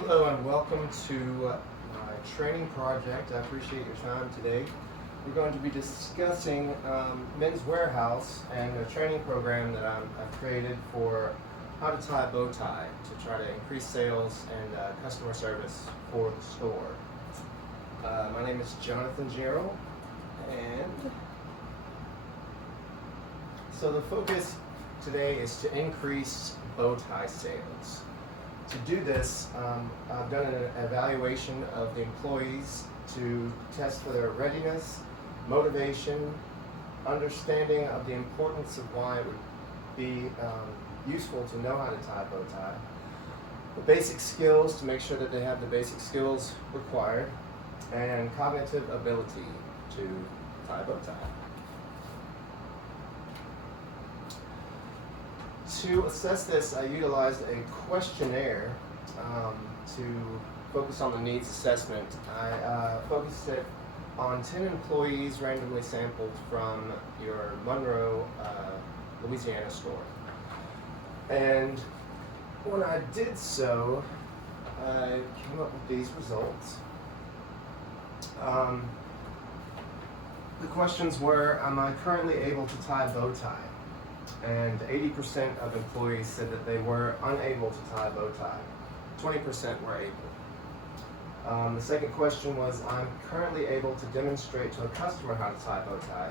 Hello and welcome to my training project. I appreciate your time today. We're going to be discussing Men's Warehouse and a training program that I've created for how to tie a bow tie to try to increase sales and customer service for the store. My name is Jonathan Gerald, and so the focus today is to increase bow tie sales. To do this, I've done an evaluation of the employees to test for their readiness, motivation, understanding of the importance of why it would be useful to know how to tie a bow tie, the basic skills to make sure that they have the basic skills required, and cognitive ability to tie a bow tie. To assess this, I utilized a questionnaire to focus on the needs assessment. I focused it on 10 employees randomly sampled from your Monroe, Louisiana store. And when I did so, I came up with these results. The questions were, am I currently able to tie a bow tie? And 80% of employees said that they were unable to tie a bow tie. 20% were able. The second question was, I'm currently able to demonstrate to a customer how to tie a bow tie.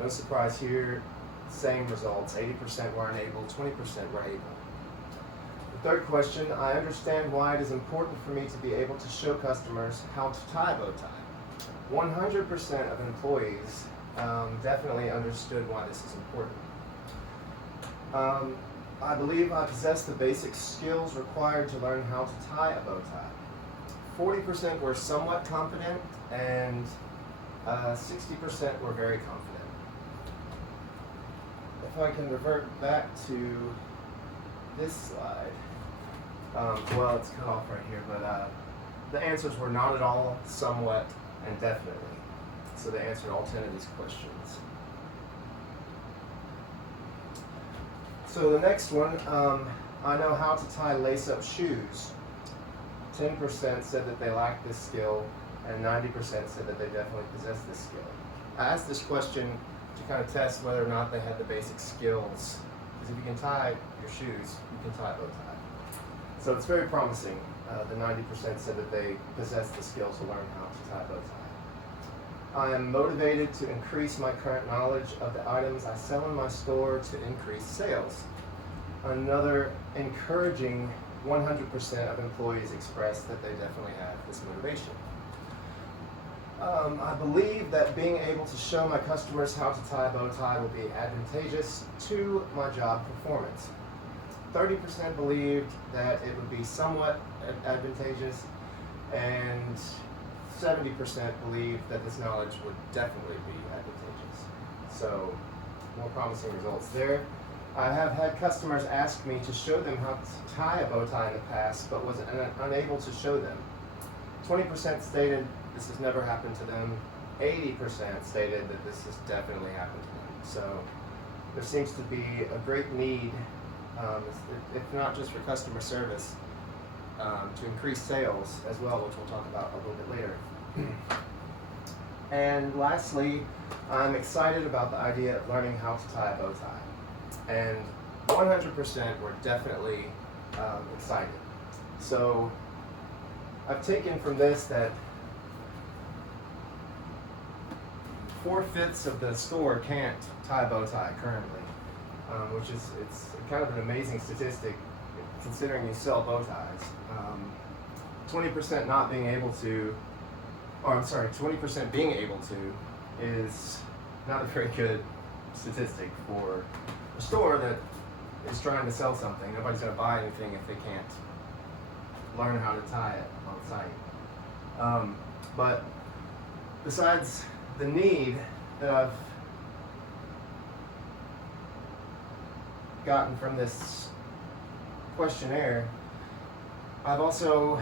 No surprise here, same results. 80% were unable, 20% were able. The third question, I understand why it is important for me to be able to show customers how to tie a bow tie. 100% of employees definitely understood why this is important. I believe I possess the basic skills required to learn how to tie a bow tie. 40% were somewhat confident, and 60% were very confident. If I can revert back to this slide, well, it's cut off right here, but the answers were not at all, somewhat, and definitely. So they answered all 10 of these questions. So the next one, I know how to tie lace-up shoes. 10% said that they lacked this skill, and 90% said that they definitely possess this skill. I asked this question to kind of test whether or not they had the basic skills, because if you can tie your shoes, you can tie a bow tie. So it's very promising. The 90% said that they possess the skills to learn how to tie a bow tie. I am motivated to increase my current knowledge of the items I sell in my store to increase sales. Another encouraging 100% of employees expressed that they definitely have this motivation. I believe that being able to show my customers how to tie a bow tie will be advantageous to my job performance. 30% believed that it would be somewhat advantageous, and 70% believe that this knowledge would definitely be advantageous. So, more promising results there. I have had customers ask me to show them how to tie a bow tie in the past, but was unable to show them. 20% stated this has never happened to them. 80% stated that this has definitely happened to them. So, there seems to be a great need, if not just for customer service, to increase sales as well, which we'll talk about a little bit later. And lastly, I'm excited about the idea of learning how to tie a bow tie. And 100% were definitely excited. So I've taken from this that 4/5 of the store can't tie a bow tie currently, which is it's kind of an amazing statistic considering you sell bow ties. 20% not being able to, 20% being able to is not a very good statistic for a store that is trying to sell something. Nobody's going to buy anything if they can't learn how to tie it on site. But besides the need that I've gotten from this questionnaire, I've also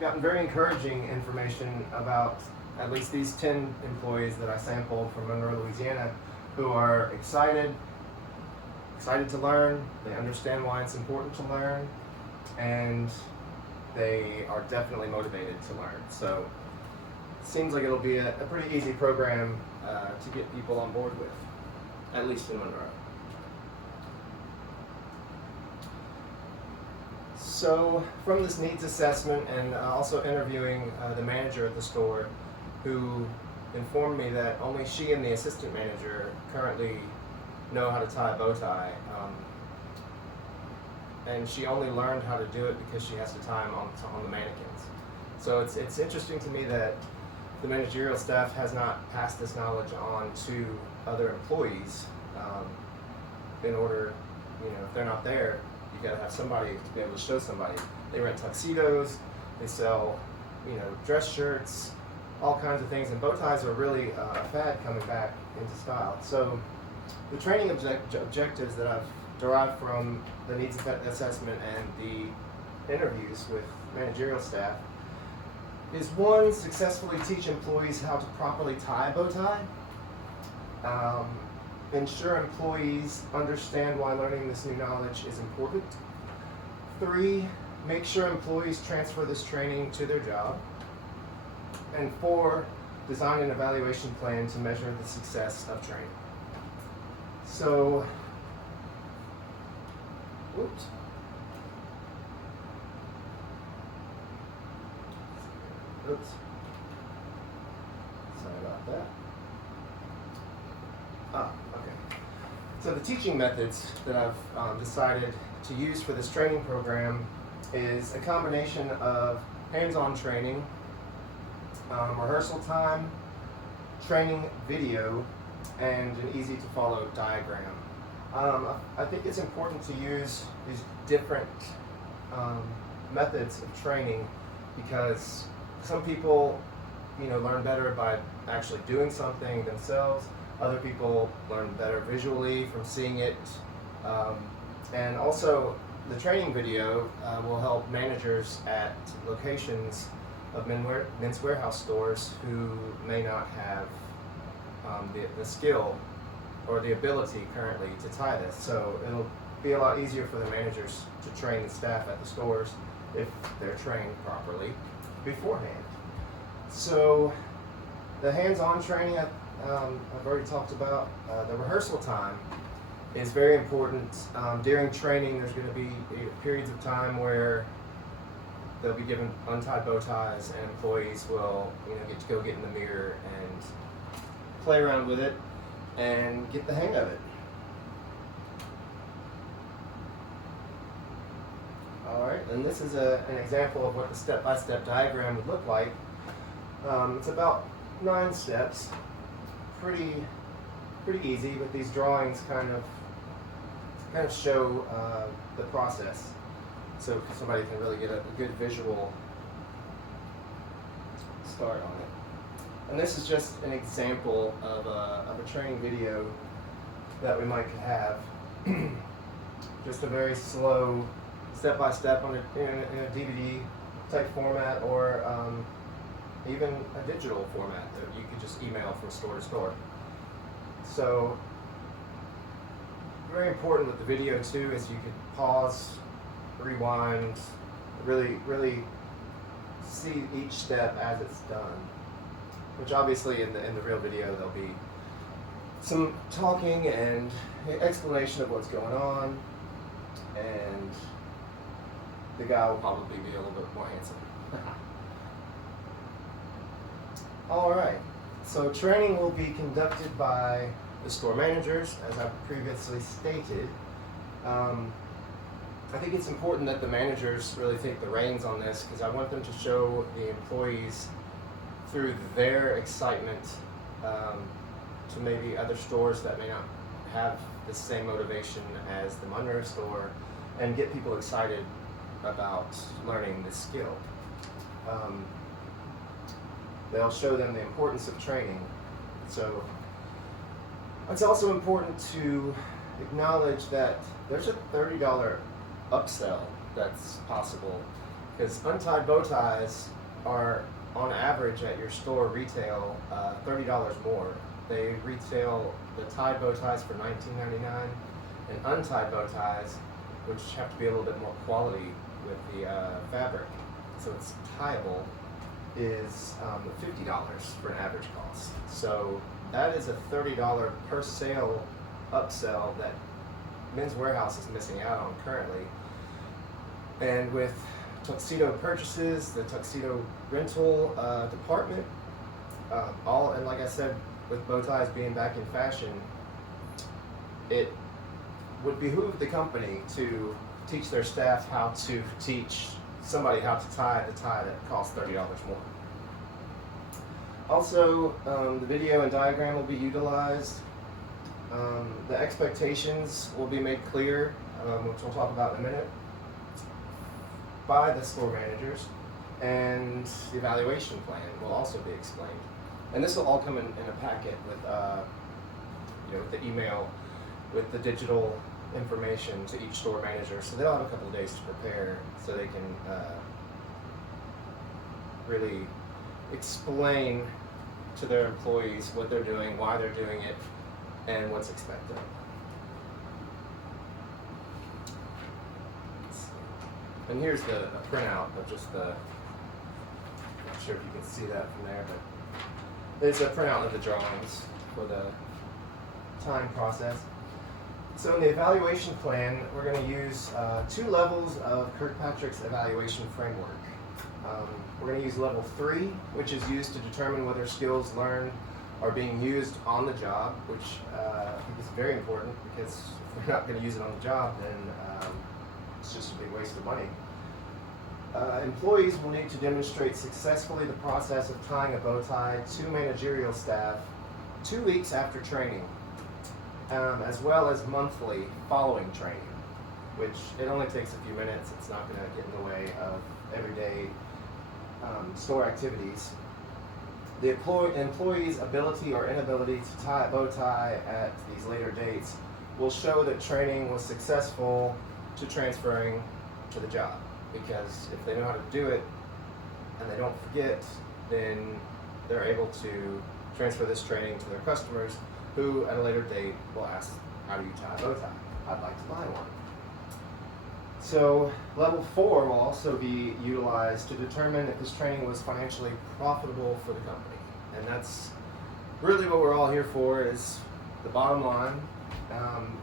gotten very encouraging information about at least these 10 employees that I sampled from Monroe, Louisiana, who are excited to learn. They understand why it's important to learn, and they are definitely motivated to learn. So it seems like it'll be a pretty easy program to get people on board with, at least in Monroe. So from this needs assessment and also interviewing the manager at the store, who informed me that only she and the assistant manager currently know how to tie a bow tie, and she only learned how to do it because she has to tie them on the mannequins. So it's interesting to me that the managerial staff has not passed this knowledge on to other employees. In order, if they're not there, you gotta have somebody to be able to show somebody. They rent tuxedos, they sell, dress shirts, all kinds of things, and bow ties are really a fad coming back into style. So the training objectives that I've derived from the needs assessment and the interviews with managerial staff is, one, successfully teach employees how to properly tie a bow tie. Ensure employees understand why learning this new knowledge is important. 3, make sure employees transfer this training to their job. And 4, design an evaluation plan to measure the success of training. So, whoops. Oops. Sorry about that. Okay. So the teaching methods that I've decided to use for this training program is a combination of hands-on training, rehearsal time, training video, and an easy-to-follow diagram. I think it's important to use these different methods of training because some people, learn better by actually doing something themselves. Other people learn better visually from seeing it. And also, the training video will help managers at locations of Men's Wearhouse stores who may not have the skill or the ability currently to tie this. So it'll be a lot easier for the managers to train the staff at the stores if they're trained properly beforehand. So the hands-on training I've already talked about. The rehearsal time is very important. During training, there's going to be periods of time where they'll be given untied bow ties, and employees will, get to go get in the mirror and play around with it and get the hang of it. All right, and this is an example of what the step-by-step diagram would look like. It's about 9 steps. Pretty easy, but these drawings kind of show the process, so somebody can really get a good visual start on it. And this is just an example of a training video that we might have. Just a very slow step-by-step in a DVD type format, or even a digital format that you could just email from store to store. So, very important with the video too is you could pause, rewind, really see each step as it's done. Which obviously in the real video there'll be some talking and explanation of what's going on, and the guy will probably be a little bit more handsome. All right, so training will be conducted by the store managers, as I previously stated. I think it's important that the managers really take the reins on this, because I want them to show the employees through their excitement to maybe other stores that may not have the same motivation as the Monroe store, and get people excited about learning this skill. They'll show them the importance of training. So it's also important to acknowledge that there's a $30 upsell that's possible, because untied bow ties are on average at your store retail $30 more. They retail the tied bow ties for $19.99, and untied bow ties, which have to be a little bit more quality with the fabric, so it's tieable, is $50 for an average cost. So that is a $30 per sale upsell that Men's Wearhouse is missing out on currently. And with tuxedo purchases, the tuxedo rental department, and like I said, with bow ties being back in fashion, it would behoove the company to teach their staff how to teach somebody how to tie the tie that costs $30 more. Also, the video and diagram will be utilized. The expectations will be made clear, which we'll talk about in a minute, by the store managers, and the evaluation plan will also be explained. And this will all come in a packet with, with the email, with the digital information to each store manager, so they'll have a couple of days to prepare, so they can really explain to their employees what they're doing, why they're doing it, and what's expected. And here's a printout of just the, I'm not sure if you can see that from there, but it's a printout of the drawings for the time process. So in the evaluation plan, we're going to use 2 levels of Kirkpatrick's evaluation framework. We're going to use level 3, which is used to determine whether skills learned are being used on the job, which I think is very important, because if we're not going to use it on the job, then it's just a big waste of money. Employees will need to demonstrate successfully the process of tying a bow tie to managerial staff 2 weeks after training, as well as monthly following training, which it only takes a few minutes. It's not going to get in the way of everyday store activities. The employee's ability or inability to tie a bow tie at these later dates will show that training was successful to transferring to the job. Because if they know how to do it and they don't forget, then they're able to transfer this training to their customers, who at a later date will ask, how do you tie a bow tie? I'd like to buy one. So level 4 will also be utilized to determine if this training was financially profitable for the company. And that's really what we're all here for, is the bottom line.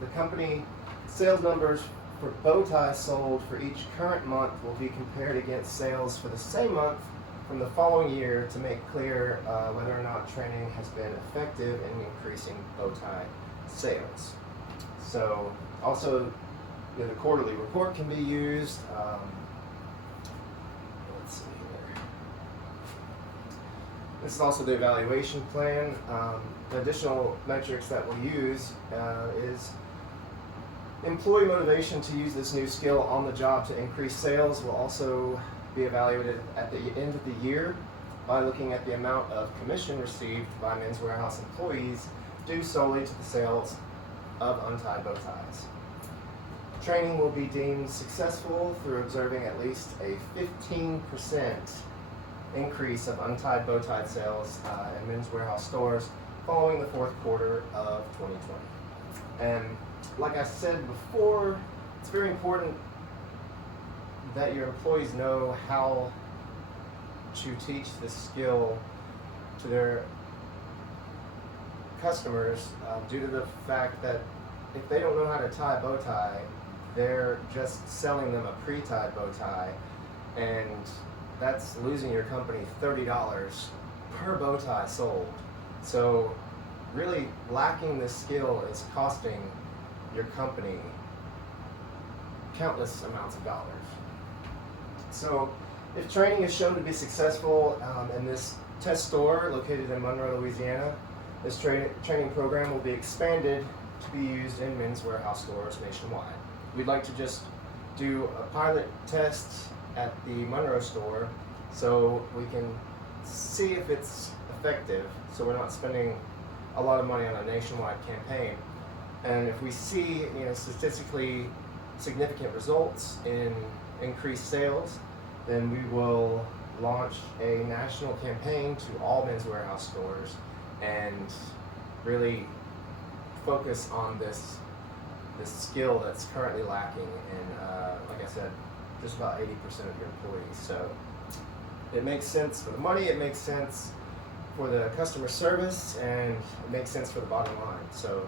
The company sales numbers for bow ties sold for each current month will be compared against sales for the same month from the following year to make clear whether or not training has been effective in increasing bow tie sales. So also, the quarterly report can be used. Let's see here. This is also the evaluation plan. The additional metrics that we'll use is employee motivation to use this new skill on the job to increase sales will also be evaluated at the end of the year by looking at the amount of commission received by Men's Wearhouse employees due solely to the sales of untied bow ties. Training will be deemed successful through observing at least a 15% increase of untied bow tie sales in Men's Wearhouse stores following the 4th quarter of 2020. And like I said before, it's very important that your employees know how to teach this skill to their customers due to the fact that if they don't know how to tie a bow tie, they're just selling them a pre-tied bow tie, and that's losing your company $30 per bow tie sold. So really lacking this skill is costing your company countless amounts of dollars. So if training is shown to be successful in this test store located in Monroe, Louisiana, this training program will be expanded to be used in Men's Wearhouse stores nationwide. We'd like to just do a pilot test at the Monroe store so we can see if it's effective, so we're not spending a lot of money on a nationwide campaign. And if we see, statistically significant results in increased sales, then we will launch a national campaign to all Men's Wearhouse stores and really focus on this skill that's currently lacking in, like I said, just about 80% of your employees. So It makes sense for the money, it makes sense for the customer service, and it makes sense for the bottom line. So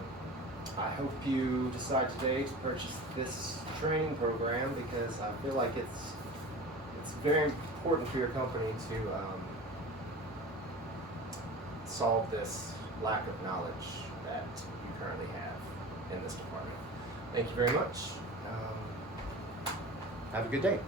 I hope you decide today to purchase this training program, because I feel like it's very important for your company to solve this lack of knowledge that you currently have in this department. Thank you very much. Have a good day.